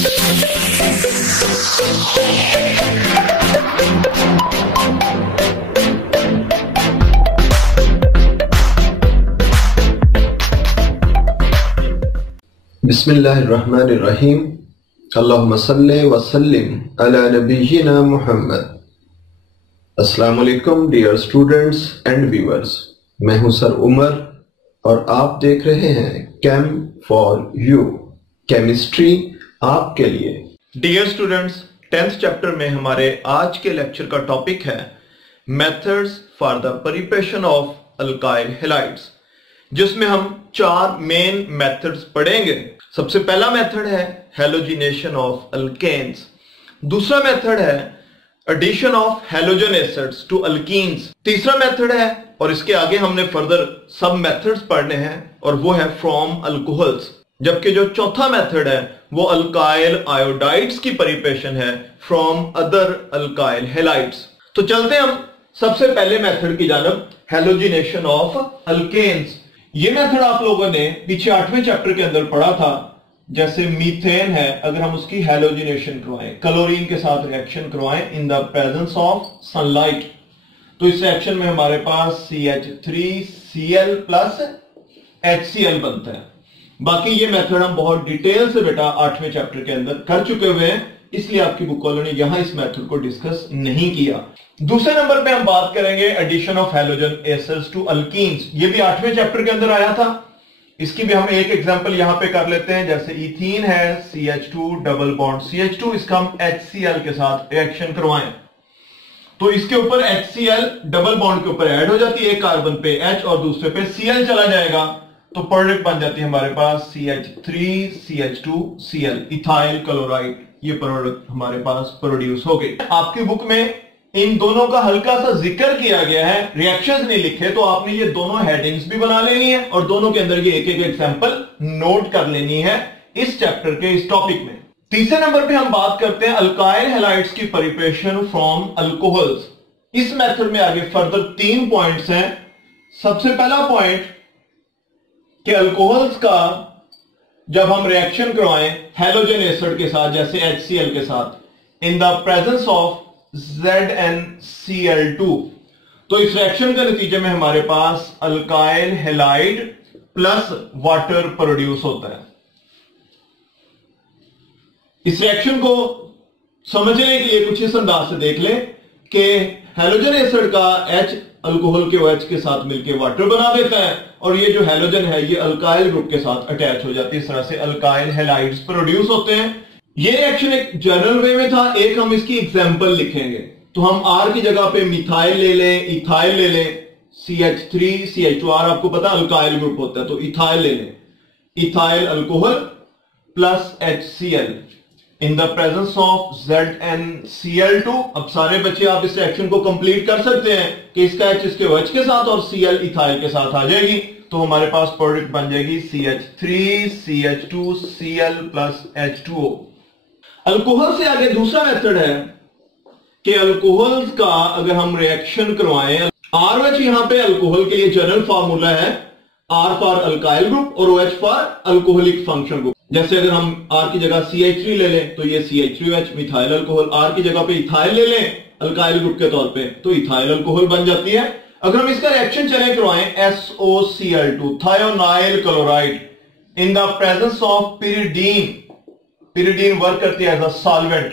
बिस्मिल्लाहिर्रहमानिर्रहीम। अल्लाहुम्मा सल्ली व सल्लिम अला नबिय्यिना मुहम्मद। अस्सलाम वालेकुम डियर स्टूडेंट्स एंड व्यूअर्स, मैं हूं सर उमर और आप देख रहे हैं केम फॉर यू, केमिस्ट्री आपके लिए। डियर स्टूडेंट्स, 10th चैप्टर में हमारे आज के लेक्चर का टॉपिक है methods for the preparation of alkyl halides, जिसमें हम 4 मेन मेथड्स पढ़ेंगे। सबसे पहला मेथड है हैलोजिनेशन ऑफ अल्केन्स, दूसरा मेथड है addition of halogen acids to alkenes, तीसरा मेथड है, और इसके आगे हमने फर्दर सब मेथड्स पढ़ने हैं, और वो है फ्रॉम अल्कोहल्स। जबकि जो चौथा मेथड है वो अल्काइल आयोडाइड्स की प्रिपरेशन है फ्रॉम अदर अल्काइल हैलाइड्स। तो चलते हम सबसे पहले मेथड की जानब, हैलोजिनेशन ऑफ अल्केन्स। ये मेथड आप लोगों ने पीछे 8वें चैप्टर के अंदर पढ़ा था। जैसे मीथेन है, अगर हम उसकी हैलोजिनेशन करवाएं, क्लोरीन के साथ रिएक्शन करवाएं in the presence of sunlight, तो इस रिएक्शन में हमारे पास CH3Cl प्लस HCl बनता है। बाकी ये मेथड हम बहुत डिटेल से बेटा 8वें चैप्टर के अंदर कर चुके हुए हैं, इसलिए आपकी बुक वालों ने यहां इस मेथड को डिस्कस नहीं किया। दूसरे नंबर पे हम बात करेंगे addition of halogen acids to alkenes. ये भी 8वें चैप्टर के अंदर आया था, इसकी भी हम एक एग्जांपल यहां पे कर लेते हैं। जैसे इथीन है, CH2 डबल बॉन्ड CH2, इसका हम HCl के साथ रिएक्शन करवाएं तो इसके ऊपर HCl डबल बॉन्ड के ऊपर ऐड हो जाती है, एक कार्बन पे H और दूसरे पे Cl चला जाएगा, तो प्रोडक्ट बन जाती है हमारे पास CH3CH2Cl, इथाइल क्लोराइड। ये प्रोडक्ट हमारे पास प्रोड्यूस हो गई। आपकी बुक में इन दोनों का हल्का सा जिक्र किया गया है, रिएक्शंस नहीं लिखे, तो आपने ये दोनों हेडिंग्स भी बना लेनी है और दोनों के अंदर ये एक एक एग्जांपल नोट कर लेनी है इस चैप्टर के इस टॉपिक में। तीसरे नंबर पे हम बात करते हैं अल्काइल हैलाइड्स की प्रिपरेशन फ्रॉम अल्कोहल्स। इस मेथड में आगे फर्दर 3 पॉइंट्स हैं। सबसे पहला पॉइंट कि अल्कोहल्स का जब हम रिएक्शन करवाएं हैलोजन एसिड के साथ, जैसे HCl के साथ, in the presence of ZnCl2, तो इस रिएक्शन के नतीजे में हमारे पास alkyl halide plus water produce होता है। इस रिएक्शन को समझने के लिए कुछ इस अंदाज से देख लें कि हैलोजन एसिड का H अल्कोहल के OH के साथ मिलकर वाटर बना देता है, और ये जो हैलोजन है ये अल्काइल ग्रुप के साथ अटैच हो जाती है। इस तरह से अल्काइल हैलाइड्स प्रोड्यूस होते हैं। ये रिएक्शन एक जनरल वे में था, एक हम इसकी एग्जांपल लिखेंगे। तो हम R की जगह पे मिथाइल ले लें, इथाइल ले लें, CH3CH2, R आपको पता अल्काइल ग्रुप होता है, तो इथाइल ले लें, ethyl alcohol plus HCl in the presence of ZnCl2। अब सारे बच्चे आप इस रिएक्शन को कंप्लीट कर सकते हैं कि इसका H इसके OH के साथ और Cl इथाइल के साथ आ जाएगी, तो हमारे पास प्रोडक्ट बन जाएगी CH3CH2Cl प्लस H2O। अल्कोहल से आगे दूसरा मेथड है कि अल्कोहल्स का अगर हम रिएक्शन करवाएं, RH यहां पे अल्कोहल के लिए जनरल फार्मूला है, R फॉर अल्काइल ग्रुप और OH for alcoholic function group. जैसे अगर हम R की जगह CH3 ले लें तो ये CH3OH मिथाइल अल्कोहल, R की जगह पे इथाइल ले लें अल्काइल ग्रुप के तौर पे, तो इथाइल अल्कोहल बन जाती है। अगर हम इसका रिएक्शन चले करवाएं SOCl2 thionyl chloride in the presence of pyridine, pyridine work करती है एज अ सॉल्वेंट,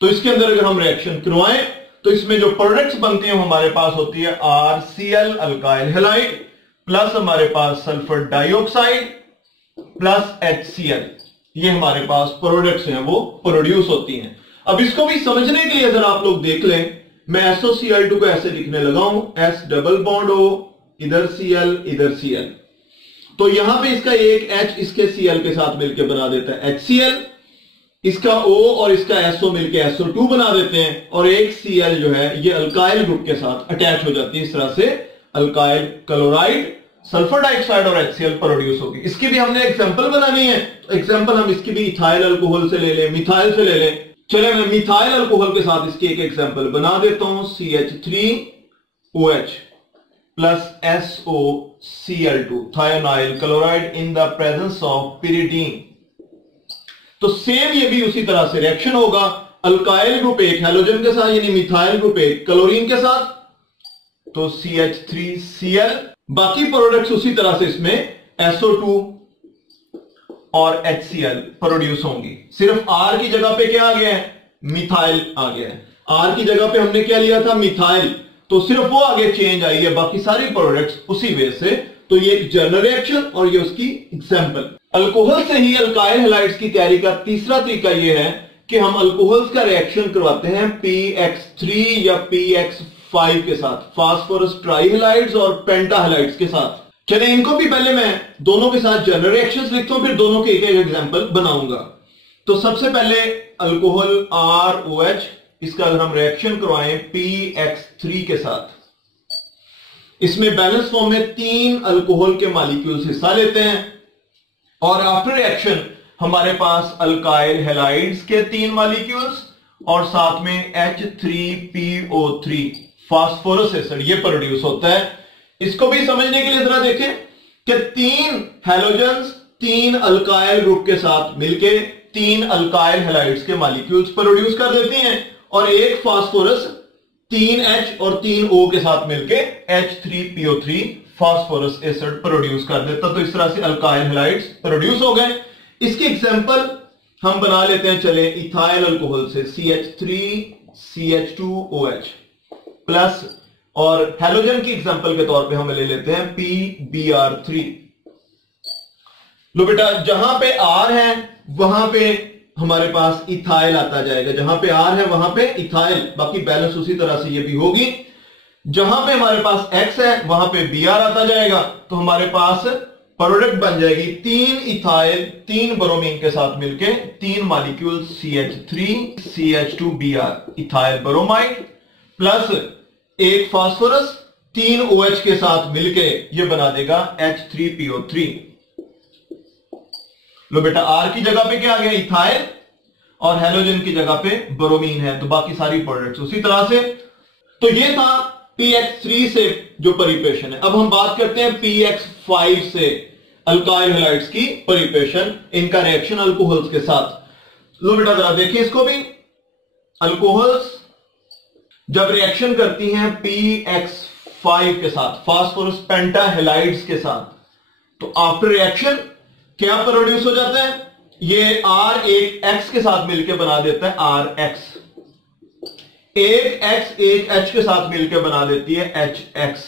तो इसके अंदर अगर हम रिएक्शन करवाएं तो इसमें जो प्रोडक्ट्स बनती हैं हमारे पास होती है RCl अल्काइल हैलाइड प्लस हमारे पास सल्फर डाइऑक्साइड प्लस HCl, ये हमारे पास प्रोडक्ट्स हैं वो प्रोड्यूस होती हैं। अब इसको भी समझने के लिए अगर आप लोग देख लें, मैं SOCl2 को ऐसे लिखने लगा हूं, S डबल बॉन्ड O, इधर Cl इधर Cl, तो यहां पे इसका एक H इसके Cl के साथ मिलकर बना देता है HCl, इसका O और इसका SO मिलकर SO2 बना देते हैं, और एक Cl जो है ये अल्काइल ग्रुप के साथ अटैच हो जाती है। इस तरह से अल्काइल क्लोराइड, सल्फर डाइऑक्साइड और HCl प्रोड्यूस होगी। इसकी भी हमने एग्जांपल बनानी है, तो एग्जांपल हम इसकी भी इथाइल अल्कोहल से ले लें, मिथाइल से ले लें। चले मैं मिथाइल अल्कोहल के साथ इसकी एक एग्जांपल बना देता हूं, CH3OH plus SOCl2 thionyl chloride in the presence of pyridine. तो सेम ये भी उसी तरह से रिएक्शन होगा, अल्काइल ग्रुप एक हैलोजन के साथ यानी मिथाइल ग्रुप एक क्लोरीन के साथ, तो CH3Cl। बाकी प्रोडक्ट्स उसी तरह से इसमें SO2 और HCl प्रोड्यूस होंगी। सिर्फ R की जगह पे क्या आ गया है, मिथाइल आ गया है। R की जगह पे हमने क्या लिया था, मिथाइल, तो सिर्फ वो आगे चेंज आई है, बाकी सारी प्रोडक्ट्स उसी वे से। तो ये एक जनरल रिएक्शन और ये उसकी एग्जांपल। अल्कोहल से ही अल्काइल हैलाइड्स की तैयारी का तीसरा तरीका ये है कि हम अल्कोहल्स का रिएक्शन करवाते हैं PX3 या PX5 के साथ, फास्फोरस ट्राइहैलाइड्स और पेंटाहैलाइड्स के साथ। चलिए इनको भी पहले मैं दोनों के साथ जनरल रिएक्शंस लिखता हूं, फिर दोनों के एक एक एग्जांपल बनाऊंगा। तो सबसे पहले अल्कोहल ROH, इसका अगर हम रिएक्शन करवाएं PX3 के साथ, इसमें बैलेंस फॉर्म में 3 अल्कोहल के मॉलिक्यूल्स हिस्सा लेते हैं और आफ्टर रिएक्शन हमारे पास अल्काइल हैलाइड्स के 3 मॉलिक्यूल्स और साथ में H3PO3 फास्फोरस एसिड ये प्रोड्यूस होता है। इसको भी समझने के लिए जरा देखें कि 3 हैलोजेंस 3 अल्काइल ग्रुप के साथ मिलके 3 अल्काइल हैलाइड्स के मॉलिक्यूल्स प्रोड्यूस कर देती हैं और एक फास्फोरस 3H और 3O के साथ मिलके H3PO3 फास्फोरस एसिड प्रोड्यूस कर देता। तो इस तरह से अल्काइल हैलाइड्स प्रोड्यूस हो गए। इसकी एग्जांपल हम बना लेते हैं, चले इथाइल अल्कोहल से CH3CH2OH प्लस, और हैलोजन की एग्जांपल के तौर पे हम ले लेते हैं PBr3। लो बेटा, जहां पे R है वहां पे हमारे पास इथाइल आता जाएगा, जहां पे R है वहां पे इथाइल, बाकी बैलेंस उसी तरह से ये भी होगी। जहां पे हमारे पास X है वहां पे Br आता जाएगा, तो हमारे पास प्रोडक्ट बन जाएगी 3 इथाइल 3 ब्रोमीन के साथ मिलके 3 molecule CH3CH2Br ethyl bromide plus एक फास्फोरस 3 OH के साथ मिलके ये बना देगा H3PO3। लो बेटा, R की जगह पे क्या आ गया, इथाइल, और हैलोजन की जगह पे ब्रोमीन है, तो बाकी सारी प्रोडक्ट्स उसी तरह से। तो ये था PX3 से जो परिपेशन है। अब हम बात करते हैं PX5 से अल्काइल हैलाइड्स की परिपेशन, इनका रिएक्शन अल्कोहल्स के साथ। लो बेटा जरा देखिए इसको भी, अल्कोहल्स जब रिएक्शन करती हैं PX5 के साथ फास्फोरस पेंटाहैलाइड्स के साथ, तो आफ्टर रिएक्शन क्या प्रोड्यूस हो जाता है, ये R एक X के साथ मिलकर बना देता है RX, एक X एक H के साथ मिलकर बना देती है HX,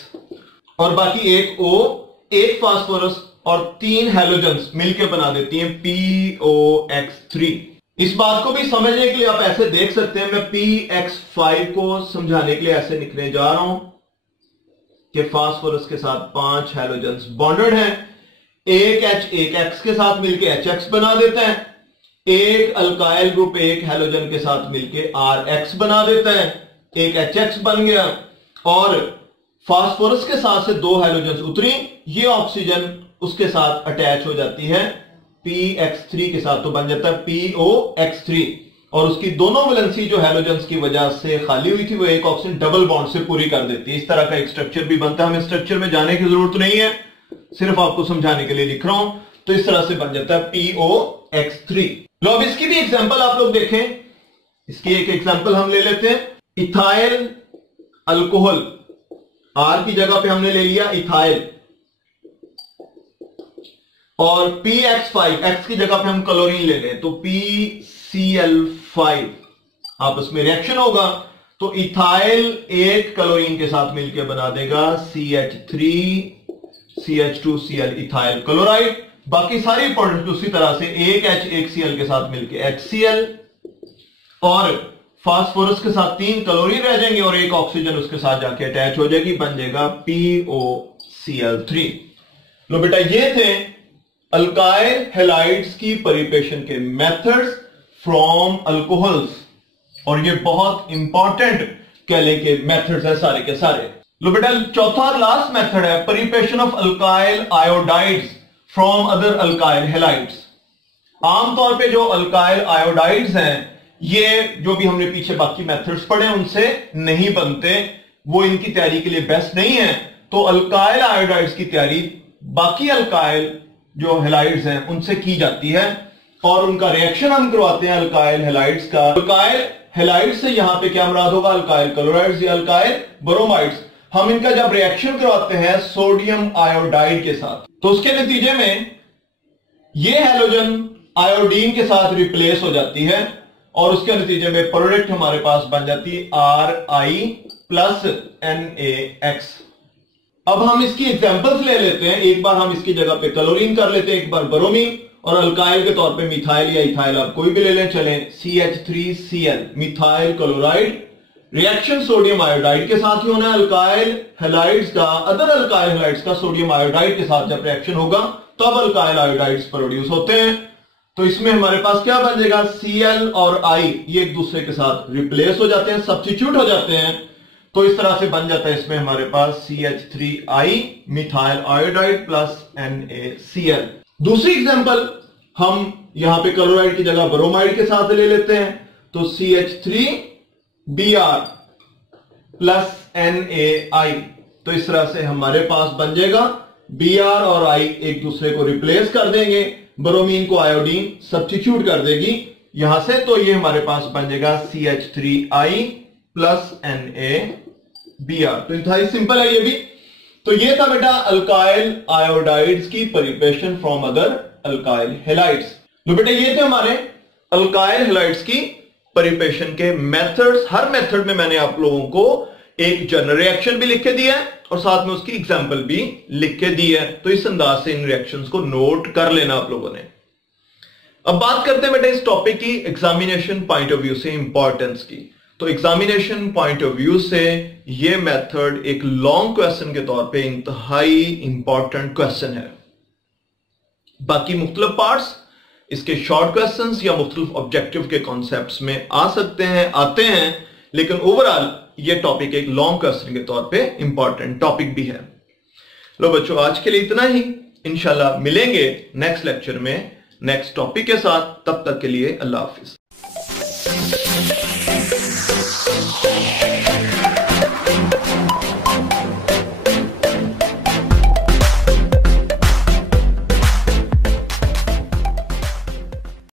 और बाकी एक O एक फास्फोरस और 3 हैलोजेंस मिलकर बना देती हैं POX3। इस बात को भी समझने के लिए आप ऐसे देख सकते हैं, मैं PX5 को समझाने के लिए ऐसे लिखने जा रहा हूं कि फास्फोरस के साथ 5 हैलोजेंस बॉन्डेड हैं, एक H एक X के साथ मिलकर HX बना देता है, एक अल्काइल ग्रुप एक हैलोजन के साथ मिलकर RX बना देता है, एक HX बन गया, और फास्फोरस के साथ से 2 हैलोजेंस उतरी, ये ऑक्सीजन उसके साथ अटैच हो जाती है PX3 के साथ, तो बन जाता है POX3, और उसकी दोनों वैलेंसी जो हैलोजेंस की वजह से खाली हुई थी वो एक ऑक्सीजन डबल बॉन्ड से पूरी कर देती है। इस तरह का एक स्ट्रक्चर भी बनता है, हमें स्ट्रक्चर में जाने की जरूरत नहीं है, सिर्फ आपको समझाने के लिए लिख रहा हूं। तो इस तरह से बन जाता है POX3। लो अब इसकी भी एग्जांपल आप लोग देखें, इसकी एक एग्जांपल हम ले लेते हैं, इथाइल अल्कोहल, R की जगह पे हमने ले लिया इथाइल, और PX5 X की जगह पे हम क्लोरीन ले लें तो PCl5, आपस में रिएक्शन होगा तो इथाइल एक क्लोरीन के साथ मिलकर बना देगा CH3CH2Cl इथाइल क्लोराइड, बाकी सारी प्रोडक्ट उसी तरह से एक H एक Cl के साथ मिलकर HCl, और फास्फोरस के साथ 3 क्लोरीन रह जाएंगे और एक ऑक्सीजन उसके साथ जाके अटैच हो जाएगी, बन जाएगा POCl3। लो बेटा, ये थे अल्काइल हैलाइड्स की परिपेशन के मेथड्स फ्रॉम अल्कोहल्स, और ये बहुत इंपॉर्टेंट कह लें कि मेथड्स है सारे के सारे। लो बेटा, चौथा और लास्ट मेथड है preparation of alkyl iodides from other alkyl halides. आमतौर पे जो अल्काइल आयोडाइड्स हैं, ये जो भी हमने पीछे बाकी मेथड्स पढ़े उनसे नहीं बनते, वो इनकी तैयारी के लिए बेस्ट नहीं है। तो अल्काइल आयोडाइड्स की तैयारी बाकी अल्काइल जो हैलाइड्स हैं उनसे की जाती है। और उनका रिएक्शन हम करवाते हैं अल्काइल हैलाइड्स का। अल्काइल हैलाइड्स से यहां पे क्या मुराद होगा, अल्काइल क्लोराइड्स या अल्काइल ब्रोमाइड्स। हम इनका जब रिएक्शन करवाते हैं सोडियम आयोडाइड के साथ, तो उसके नतीजे में ये हैलोजन आयोडीन के साथ रिप्लेस हो जाती है और उसके नतीजे में प्रोडक्ट हमारे पास बन जाती है Ri प्लस NaX। अब हम इसकी एग्जांपल्स ले लेते हैं। एक बार हम इसकी जगह पे क्लोरीन कर लेते हैं, एक बार ब्रोमीन, और अल्काइल के तौर पे मिथाइल या इथाइल, आप कोई भी ले लें चलें। CH3Cl methyl chloride, reaction sodium iodide के साथ ही होना है। अल्काइल हैलाइड्स का, अदर अल्काइल हैलाइड्स का सोडियम आयोडाइड के साथ जब रिएक्शन होगा तब अल्काइल आयोडाइड्स प्रोड्यूस होते हैं। तो इसमें हमारे पास क्या बन जाएगा, Cl और I ये एक दूसरे के साथ रिप्लेस हो जाते हैं, सब्स्टिट्यूट हो जाते हैं। तो इस तरह से बन जाता है इसमें हमारे पास CH3I methyl iodide plus NaCl। दूसरी एग्जांपल हम यहां पे क्लोराइड की जगह ब्रोमाइड के साथ ले लेते हैं, तो CH3Br प्लस NaI। तो इस तरह से हमारे पास बन जाएगा Br और I एक दूसरे को रिप्लेस कर देंगे, ब्रोमीन को आयोडीन सब्स्टिट्यूट कर देगी यहां से, तो ये हमारे पास बन जाएगा CH3I प्लस NaBr। तो इंतहाई सिंपल है ये भी। तो ये था बेटा अल्काइल आयोडाइड्स की preparation from other alkyl halides. तो बेटा ये थे हमारे अल्काइल हैलाइड्स की प्रिपरेशन के मेथड्स। हर मेथड में मैंने आप लोगों को एक जनरल रिएक्शन भी लिख के दिया है और साथ में उसकी एग्जांपल भी लिख के दी है। तो इस अंदाज से इन रिएक्शंस को नोट कर लेना आप लोगों ने। अब बात करते हैं बेटा इस टॉपिक की एग्जामिनेशन पॉइंट ऑफ व्यू से इंपॉर्टेंस की। तो एग्जामिनेशन पॉइंट ऑफ व्यू से ये मेथड एक लॉन्ग क्वेश्चन के तौर पे इंतहाई इंपॉर्टेंट क्वेश्चन है। बाकी मुख्तलिफ पार्ट्स इसके शॉर्ट क्वेश्चंस या मुख्तलिफ ऑब्जेक्टिव के कॉन्सेप्ट्स में आ सकते हैं, आते हैं, लेकिन ओवरऑल ये टॉपिक एक लॉन्ग क्वेश्चन के तौर पे इंपॉर्टेंट टॉपिक भी है। लो बच्चों, आज के लिए इतना ही। इंशाल्लाह मिलेंगे नेक्स्ट लेक्चर में नेक्स्ट टॉपिक के साथ। तब तक के लिए अल्लाह हाफिज।